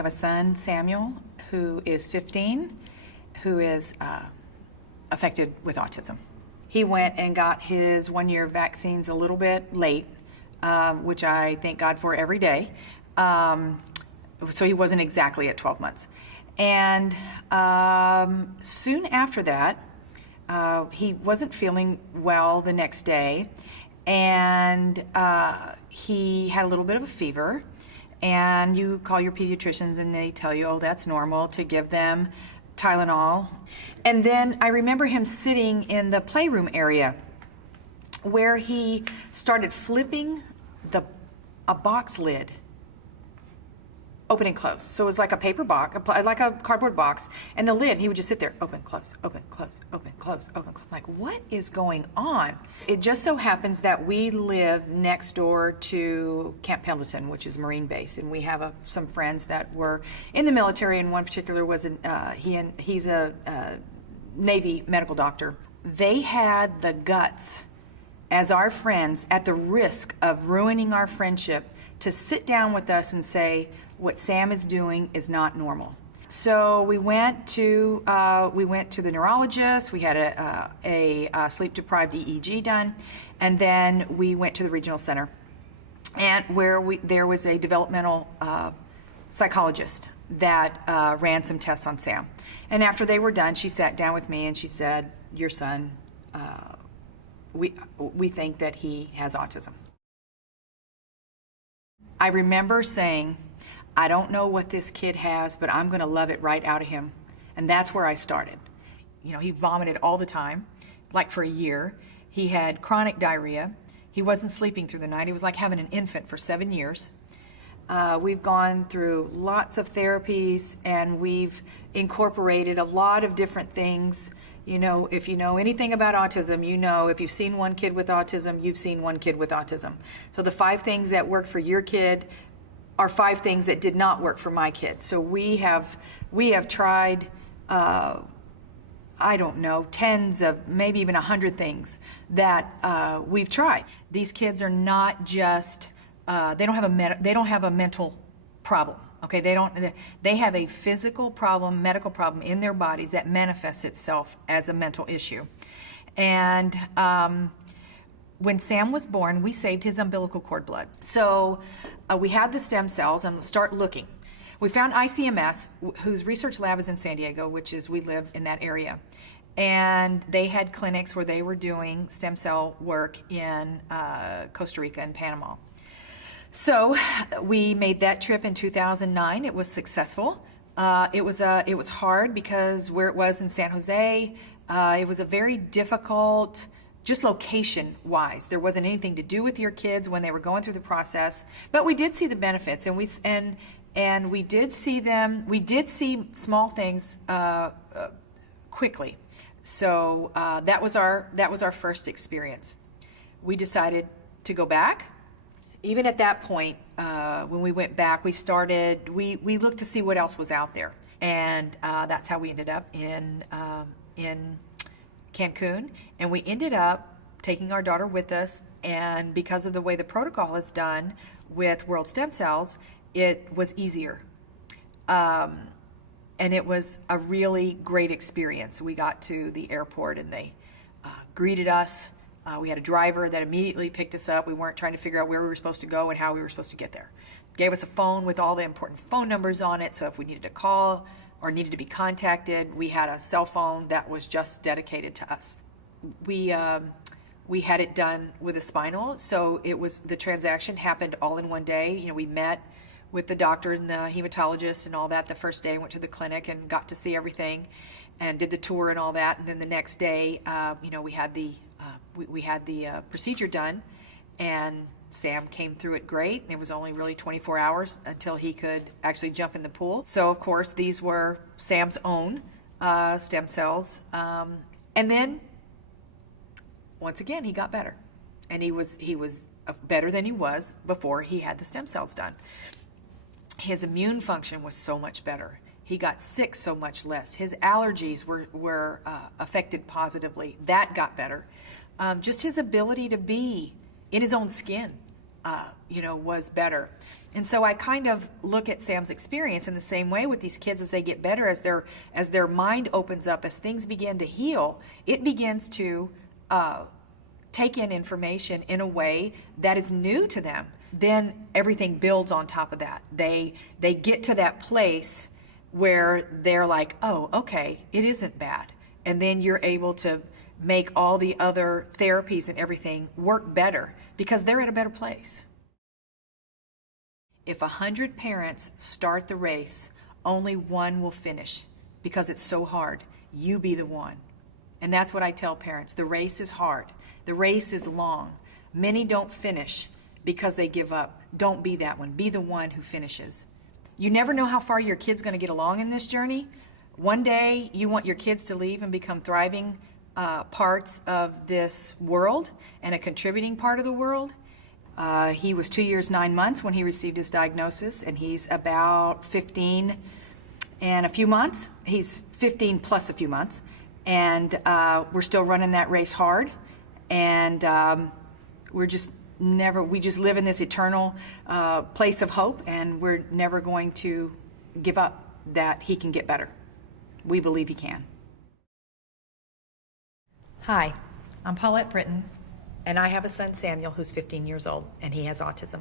have a son, Samuel, who is 15, who is affected with autism. He went and got his 1-year vaccines a little bit late, which I thank God for every day. So he wasn't exactly at 12 months. And soon after that, he wasn't feeling well the next day, and he had a little bit of a fever. And you call your pediatricians and they tell you, oh, that's normal, to give them Tylenol. And then I remember him sitting in the playroom area where he started flipping a box lid open and close. So it was like a paper box, like a cardboard box, and the lid, he would just sit there, open, close, open, close, open, close, open, close. Like, what is going on? It just so happens that we live next door to Camp Pendleton, which is a Marine base, and we have some friends that were in the military, and one particular was, he's a Navy medical doctor. They had the guts, as our friends, at the risk of ruining our friendship, to sit down with us and say, what Sam is doing is not normal. So we went to the neurologist. We had a sleep-deprived EEG done, and then we went to the regional center, and there was a developmental psychologist that ran some tests on Sam. And after they were done, she sat down with me and she said, "Your son, we think that he has autism." I remember saying, I don't know what this kid has, but I'm going to love it right out of him. And that's where I started. You know, he vomited all the time, like for a year. He had chronic diarrhea. He wasn't sleeping through the night. He was like having an infant for 7 years. We've gone through lots of therapies, and we've incorporated a lot of different things. You know, if you know anything about autism, you know if you've seen one kid with autism, you've seen one kid with autism. So the 5 things that worked for your kid are 5 things that did not work for my kid. So we have tried, I don't know, tens of, maybe even 100 things that we've tried. These kids are not just, they don't have a mental problem. Okay, they have a physical problem, medical problem in their bodies that manifests itself as a mental issue. And when Sam was born, we saved his umbilical cord blood. So we had the stem cells, and start looking. We found ICMS, whose research lab is in San Diego, which is, we live in that area. And they had clinics where they were doing stem cell work in Costa Rica and Panama. So we made that trip in 2009. It was successful. It was hard because where it was in San Jose, it was a very difficult, just location-wise. There wasn't anything to do with your kids when they were going through the process, but we did see the benefits, and we did see them. We did see small things quickly. So that was our first experience. We decided to go back. Even at that point, when we went back, we looked to see what else was out there. And that's how we ended up in Cancun. And we ended up taking our daughter with us. And because of the way the protocol is done with World Stem Cells, it was easier. And it was a really great experience. We got to the airport and they greeted us. We had a driver that immediately picked us up. We weren't trying to figure out where we were supposed to go and how we were supposed to get there. Gave us a phone with all the important phone numbers on it, so if we needed to call or needed to be contacted, we had a cell phone that was just dedicated to us. We had it done with a spinal, so the transaction happened all in one day. You know, we met with the doctor and the hematologist and all that the first day, went to the clinic and got to see everything and did the tour and all that. And then the next day, you know, we had the procedure done, and Sam came through it great. And it was only really 24 hours until he could actually jump in the pool. So of course these were Sam's own stem cells. And then once again he got better, and he was better than he was before he had the stem cells done. His immune function was so much better. He got sick so much less. His allergies were affected positively. That got better. Just his ability to be in his own skin was better. And so I kind of look at Sam's experience in the same way with these kids as they get better, as their mind opens up, as things begin to heal, it begins to take in information in a way that is new to them. Then everything builds on top of that. They get to that place where they're like, oh, okay, it isn't bad. And then you're able to make all the other therapies and everything work better because they're at a better place. If 100 parents start the race, only one will finish because it's so hard. You be the one. And that's what I tell parents. The race is hard. The race is long. Many don't finish because they give up. Don't be that one. Be the one who finishes. You never know how far your kid's going to get along in this journey. One day you want your kids to leave and become thriving parts of this world and a contributing part of the world. He was 2 years, 9 months when he received his diagnosis, and he's about 15 and a few months. He's 15 plus a few months, and we're still running that race hard, and we just live in this eternal place of hope, and we're never going to give up that he can get better. We believe he can. Hi, I'm Paulette Britton, and I have a son, Samuel, who's 15 years old, and he has autism.